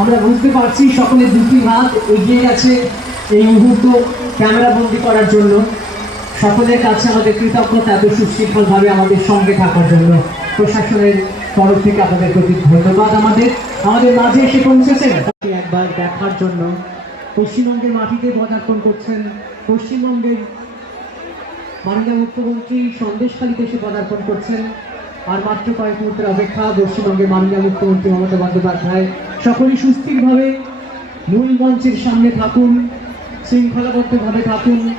আমরা বুঝতে পারছি সকলের দুটি হাত এগিয়ে গেছে এই মুহূর্ত ক্যামেরা বন্দি করার জন্য। সকলের কাছে আমাদের কৃতজ্ঞতা, এত সুশৃঙ্খলভাবে আমাদের সঙ্গে থাকার জন্য প্রশাসনের তরফ থেকে আপনাদের প্রতি ধন্যবাদ আমাদের। আমাদের মাঝে এসে পৌঁছেছেন। একবার দেখার জন্য পশ্চিমবঙ্গের মাটিতে পদার্পণ করছেন পশ্চিমবঙ্গের মাননীয় মুখ্যমন্ত্রী সন্দেশখালীতে এসে পদার্পণ করছেন। আর মাত্র কয়েক মুহূর্তের অপেক্ষা পশ্চিমবঙ্গের মাননীয় মুখ্যমন্ত্রী মমতা বন্দ্যোপাধ্যায় সকলেই সুস্থিরভাবে মূল মঞ্চের সামনে থাকুন, শৃঙ্খলাবদ্ধভাবে থাকুন।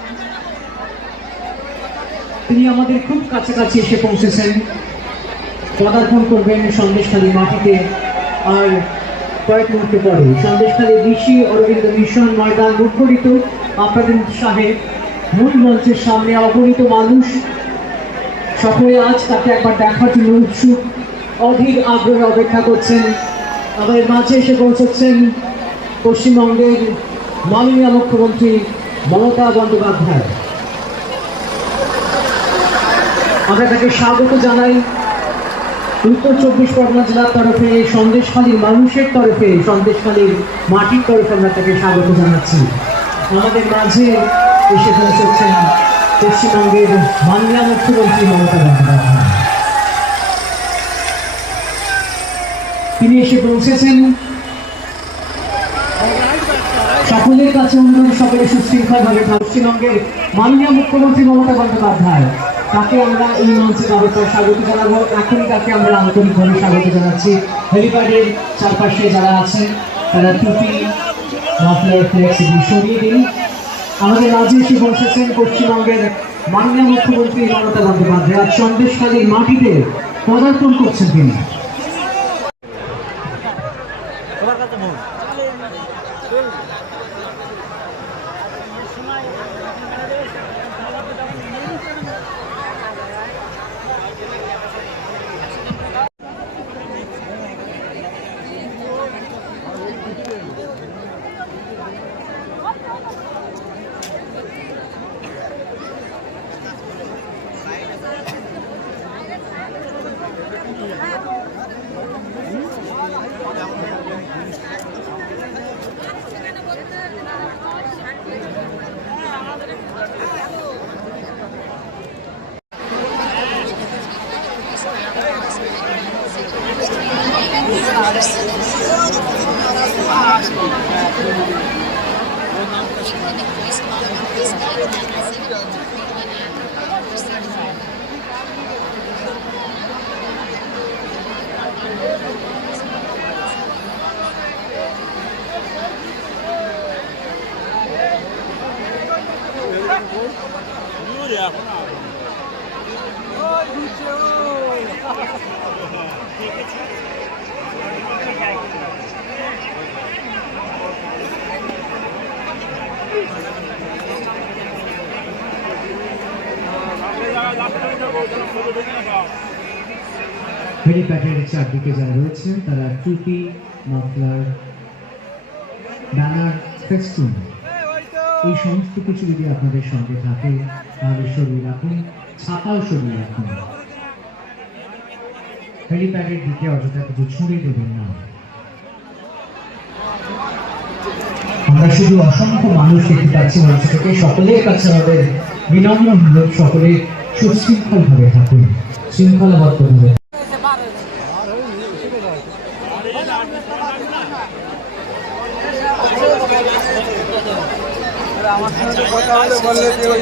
তিনি আমাদের খুব কাছাকাছি এসে পৌঁছেছেন। পদার্পণ করবেন সন্দেশখালী মাটিতে। আর কয়েক মুহূর্তে পরে সন্দেশখালী ঋষি অরবিন্দ মিশন ময়দান মুখরিত। আপনাদের সাহেব মূল মঞ্চের সামনে অগণিত মানুষ সকলে আজ তাকে একবার দেখার জন্য উৎসুক। অধীর আগ্রহে অপেক্ষা করছেন। আমাদের মাঝে এসে পৌঁছচ্ছেন পশ্চিমবঙ্গের মাননীয় মুখ্যমন্ত্রী মমতা বন্দ্যোপাধ্যায়। আমরা তাকে স্বাগত জানাই। উত্তর চব্বিশ পরগনা জেলার তরফে, সন্দেশখালীর মানুষের তরফে, সন্দেশখালীর মাটির তরফে আমরা তাকে স্বাগত জানাচ্ছি। আমাদের মাঝে এসে পৌঁছেছেন পশ্চিমবঙ্গের বাংলা মুখ্যমন্ত্রী মমতা বন্দ্যোপাধ্যায়। তিনি এসে পৌঁছেছেন। সকলের কাছে অনুরোধ, সকলে সুশৃঙ্খলভাবে পশ্চিমবঙ্গের মাননীয় মুখ্যমন্ত্রী মমতা বন্দ্যোপাধ্যায়, তাকে আমরা এই মঞ্চে যাবতীয় স্বাগত জানাব। এখনই তাকে আমরা আন্তরিকভাবে স্বাগত জানাচ্ছি। হেলিপ্যাডের চারপাশে যারা আছেন, তারা টুপি মাফলার ফ্লেক্স সরিয়ে দিন। আমাদের রাজনীতি বসেছেন পশ্চিমবঙ্গের মাননীয় মুখ্যমন্ত্রী মমতা বন্দ্যোপাধ্যায়। আজ সন্দেশখালীর মাটিতে পদার্পণ করছেন তিনি। Julia. হেলিপ্যাডের চারদিকে যারা রয়েছেন তারা টুপি মাফলার ব্যানার ফেস্টুন এই সমস্ত কিছু যদি আপনাদের সঙ্গে থাকে তাহলে সরিয়ে রাখুন ছাপাও সরিয়ে রাখুন। হেলিপ্যাডের দিকে অযথা কিছু ছুঁড়ে দেবেন না। আমরা শুধু অসংখ্য মানুষ দেখতে পাচ্ছি, মঞ্চ থেকে সকলের কাছে আমাদের বিনম্র অনুরোধ, সকলে সুশৃঙ্খল ভাবে থাকুন শৃঙ্খলাবদ্ধ ভাবে আমার সঙ্গে কথা হলে বললে যে ওই